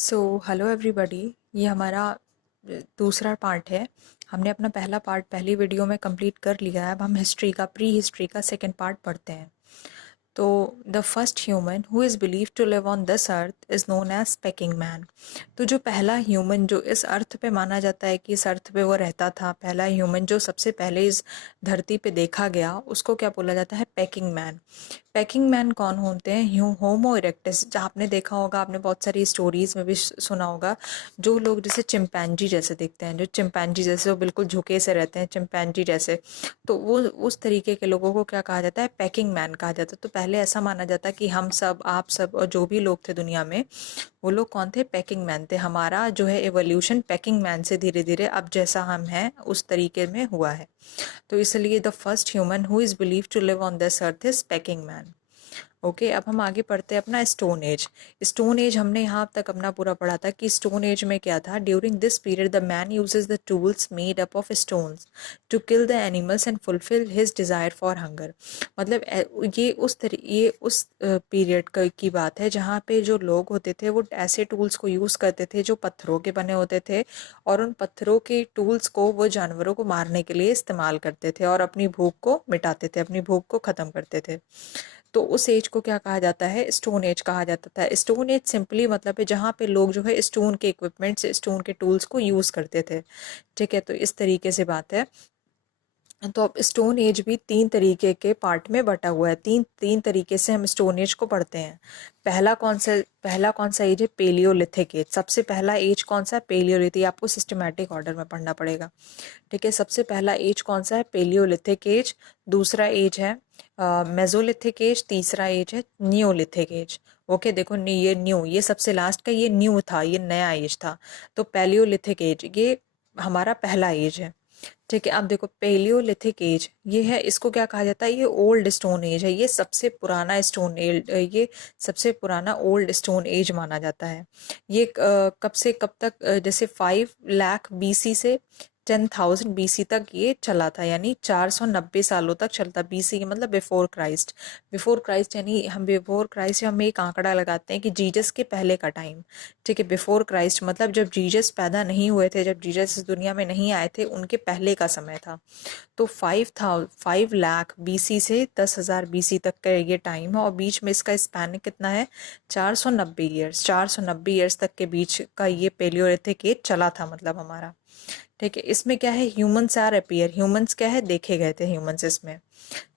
So hello everybody. ये हमारा दूसरा पार्ट है। हमने अपना पहला पार्ट पहली वीडियो में कंप्लीट कर लिया है। अब हम हिस्ट्री का प्री हिस्ट्री का सेकंड पार्ट पढ़ते हैं। तो the first human who is believe to live on this earth is known as Peking man. तो जो पहला ह्यूमन जो इस अर्थ पे माना जाता है कि इस अर्थ पे वो रहता था, पहला ह्यूमन जो सबसे पहले इस धरती पे देखा गया, उसको क्या बोला जाता है? Packing man. पैकिंग मैन कौन होते हैं? होमो इरेक्टस। जहाँ आपने देखा होगा, आपने बहुत सारी स्टोरीज में भी सुना होगा, जो लोग जैसे चिंपैंजी जैसे दिखते हैं, जो चिंपैंजी जैसे वो बिल्कुल झुके से रहते हैं, चिंपैंजी जैसे। तो वो उस तरीके के लोगों को क्या कहा जाता है? पैकिंग मैन कहा जाता है। तो पहले ऐसा माना जाता है कि हम सब, आप सब और जो भी लोग थे दुनिया में, वो लोग कौन थे? पैकिंग मैन थे। हमारा जो है एवोल्यूशन पैकिंग मैन से धीरे धीरे अब जैसा हम हैं उस तरीके में हुआ है। तो इसलिए the first human who is believe to live on this earth is Peking man. Okay, अब हम आगे पढ़ते हैं अपना स्टोन एज। स्टोन एज हमने यहाँ तक अपना पूरा पढ़ा था कि स्टोन एज में क्या था। During this period the man uses the tools made up of stones to kill the animals and fulfil his desire for hunger. मतलब ये उस पीरियड की बात है जहाँ पे जो लोग होते थे वो ऐसे टूल्स को यूज़ करते थे जो पत्थरों के बने होते थे, और उन पत्थरों के टूल्स को वो जानवरों को मारने के लिए इस्तेमाल करते थे और अपनी भूख को मिटाते थे, अपनी भूख को ख़त्म करते थे। तो उस एज को क्या कहा जाता है? स्टोन एज कहा जाता था। स्टोन एज सिंपली मतलब है जहाँ पे लोग जो है स्टोन के इक्विपमेंट्स, स्टोन के टूल्स को यूज़ करते थे। ठीक है, तो इस तरीके से बात है। तो अब स्टोन एज भी तीन तरीके के पार्ट में बटा हुआ है। तीन तीन तरीके से हम स्टोन एज को पढ़ते हैं। पहला कौन सा एज है? Paleolithic age. सबसे पहला एज कौन सा है? पेलियोलिथिक। आपको सिस्टमैटिक ऑर्डर में पढ़ना पड़ेगा। ठीक है, सबसे पहला एज कौन सा है? Paleolithic age. दूसरा एज है मेसोलिथिक एज। तीसरा एज है नियोलिथिक एज। ओके, देखो ये न्यू, ये सबसे लास्ट का, ये न्यू था, ये नया एज था। तो पेलियोलिथिक एज ये हमारा पहला एज है। ठीक है, अब देखो पेलियोलिथिक एज ये है, इसको क्या कहा जाता है? ये ओल्ड स्टोन एज है। ये सबसे पुराना स्टोन एज, ये सबसे पुराना ओल्ड स्टोन एज माना जाता है। ये कब से कब तक? जैसे 5 लाख BC से 10,000 BC तक ये चला था, यानी 490 सालों तक चलता। BC के मतलब बिफोर क्राइस्ट। बिफोर क्राइस्ट यानी हम बिफोर क्राइस्ट हम एक आंकड़ा लगाते हैं कि जीसस के पहले का टाइम। ठीक है, बिफोर क्राइस्ट मतलब जब जीसस पैदा नहीं हुए थे, जब जीसस इस दुनिया में नहीं आए थे, उनके पहले का समय था। तो 5 लाख BC से 10,000 BC तक का ये टाइम है, और बीच में इसका स्पैन कितना है? 490 ईयर्स। 490 ईयर्स तक के बीच का ये पेलियोलिथिक एज चला था, मतलब हमारा। ठीक है, इसमें क्या है? Humans are appear. ह्यूमंस क्या है? देखे गए थे ह्यूमंस इसमें।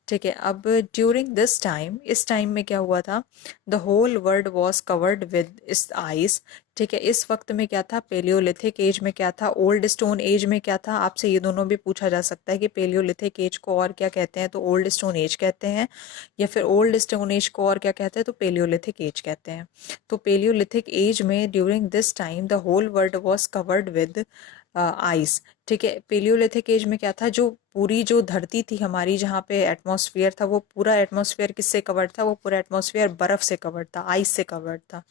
ठीक है, अब ड्यूरिंग दिस टाइम, इस टाइम में क्या हुआ था? The whole world was covered with इस आइस। ठीक है, इस वक्त में क्या था? पेलियोलिथिक एज में क्या था? ओल्ड स्टोन एज में क्या था? आपसे ये दोनों भी पूछा जा सकता है कि पेलियोलिथिक एज को और क्या कहते हैं, तो ओल्ड स्टोन एज कहते हैं, या फिर ओल्ड स्टोन एज को और क्या कहते हैं, तो पेलियोलिथिक एज कहते हैं। तो पेलियोलिथिक एज में during this time the whole world was covered with ice. ठीक है, पेलियोलिथिक एज में क्या था? जो पूरी जो धरती थी हमारी, जहाँ पे एटमॉस्फेयर था, वो पूरा एटमॉस्फेयर किससे कवर्ड था? वो पूरा एटमॉस्फेयर बर्फ से कवर्ड था, आइस से कवर्ड था।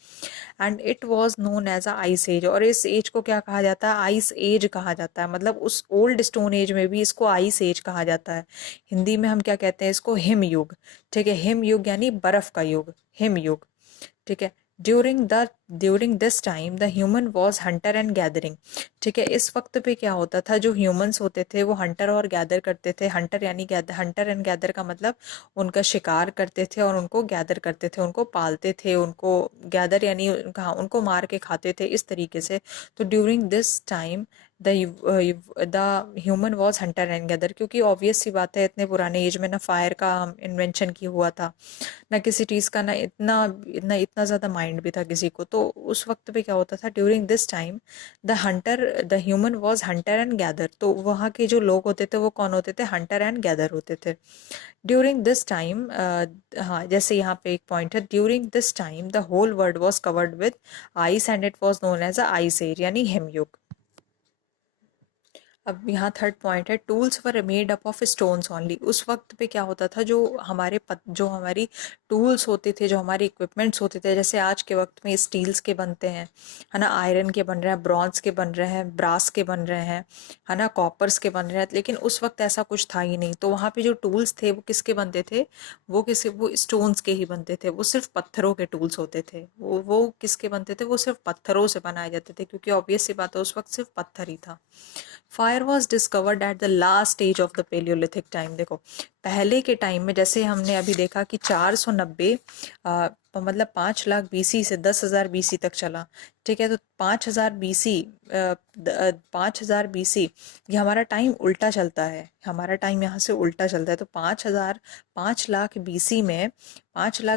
And it was known as a ice age. और इस एज को क्या कहा जाता है? आइस एज कहा जाता है। मतलब उस ओल्ड स्टोन एज में भी इसको आइस एज कहा जाता है। हिंदी में हम क्या कहते हैं इसको? हिम युग। ठीक है, हिम युग यानी बर्फ का युग, हिम युग। ठीक है, during this time the human was Hunter and gathering. ठीक है, इस वक्त पे क्या होता था? जो ह्यूमंस होते थे वो हंटर और गैदर करते थे। हंटर यानी हंटर एंड गैदर का मतलब उनका शिकार करते थे और उनको गैदर करते थे, उनको पालते थे, उनको गैदर यानी कहाँ, उनको मार के खाते थे, इस तरीके से। तो during this time the human was Hunter and gather, क्योंकि ऑब्वियस सी बात है, इतने पुराने एज में ना फायर का इन्वेंशन की हुआ था, ना किसी चीज़ का, ना इतना इतना इतना ज़्यादा माइंड भी था किसी को। तो उस वक्त पे क्या होता था? During this time the human was Hunter and gather. तो वहाँ के जो लोग होते थे वो कौन होते थे? हंटर एंड गैदर होते थे। ड्यूरिंग दिस टाइम, हाँ, जैसे यहाँ पे एक पॉइंट है, during this time the whole world was covered with ice and it was known as a ice age, यानी हिमयुग। अब यहाँ थर्ड पॉइंट है, tools were made up of stones only. उस वक्त पे क्या होता था, जो हमारी टूल्स होते थे, जो हमारे इक्विपमेंट्स होते थे, जैसे आज के वक्त में स्टील्स के बनते हैं, है ना, आयरन के बन रहे हैं, ब्रॉन्ज के बन रहे हैं, ब्रास के बन रहे हैं, है ना, कॉपर्स के बन रहे हैं, लेकिन उस वक्त ऐसा कुछ था ही नहीं। तो वहाँ पे जो टूल्स थे वो किसके बनते थे, वो स्टोन्स के ही बनते थे, वो सिर्फ पत्थरों के टूल्स होते थे। वो किसके बनते थे, वो सिर्फ पत्थरों से बनाए जाते थे, क्योंकि ऑब्वियस सी बात है उस वक्त सिर्फ पत्थर ही था। Fire was discovered at the last stage of the Paleolithic time. देखो, पहले के टाइम में जैसे हमने अभी देखा कि 490 मतलब 5 लाख बीसी से 10,000 बीसी तक चला। ठीक है, तो 5,000 बीसी, 5,000 बीसी, ये हमारा टाइम उल्टा चलता है, हमारा टाइम यहाँ से उल्टा चलता है। तो 5,000 5 लाख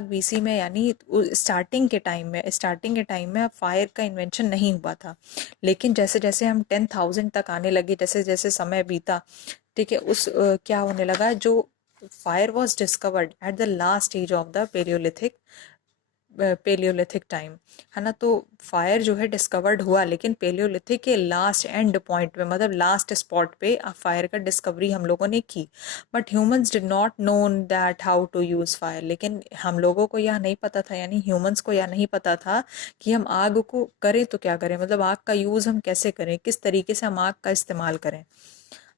बीसी में यानी स्टार्टिंग के टाइम में फायर का इन्वेंशन नहीं हुआ था। लेकिन जैसे जैसे हम 10,000 तक आने लगे, जैसे जैसे समय बीता, ठीक है, क्या होने लगा, जो fire was discovered at the last stage of the Paleolithic time, है ना। तो फायर जो है डिस्कवर्ड हुआ, लेकिन पेलियोलिथिक के लास्ट एंड पॉइंट पे, मतलब लास्ट स्पॉट पे फायर का डिस्कवरी हम लोगों ने की। But humans did not known that how to use fire. लेकिन हम लोगों को यह नहीं पता था, यानी ह्यूमंस को यह नहीं पता था कि हम आग को करें तो क्या करें, मतलब आग का यूज़ हम कैसे करें, किस तरीके से हम आग का इस्तेमाल करें,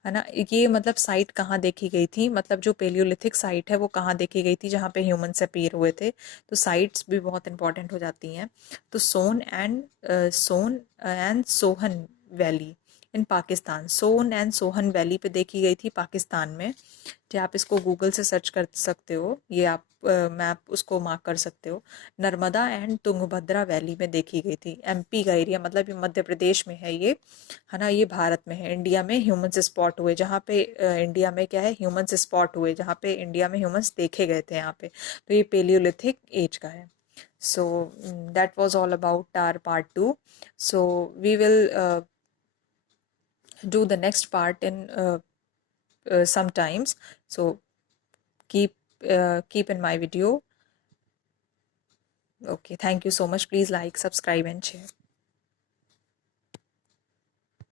है ना। ये मतलब साइट कहाँ देखी गई थी, मतलब जो पेलियोलिथिक साइट है वो कहाँ देखी गई थी, जहाँ पे ह्यूमंस अपीयर हुए थे। तो साइट्स भी बहुत इंपॉर्टेंट हो जाती हैं। तो Soan and Sohan valley in Pakistan, Soan and Sohan valley पे देखी गई थी पाकिस्तान में। जी, आप इसको गूगल से सर्च कर सकते हो, ये आप मैप उसको मार्क कर सकते हो। नर्मदा एंड तुंगभद्रा वैली में देखी गई थी। एमपी का एरिया, मतलब ये मध्य प्रदेश में है ये, है ना, ये भारत में है। इंडिया में ह्यूमंस स्पॉट हुए, जहाँ पे इंडिया में क्या है, ह्यूमंस स्पॉट हुए, जहाँ पे इंडिया में ह्यूमंस देखे गए थे यहाँ पे। तो ये पेलियोलिथिक एज का है। So that was all about our part 2। So we will do the next part in sometimes. So keep in my video. Okay, thank you so much. Please like, subscribe and share.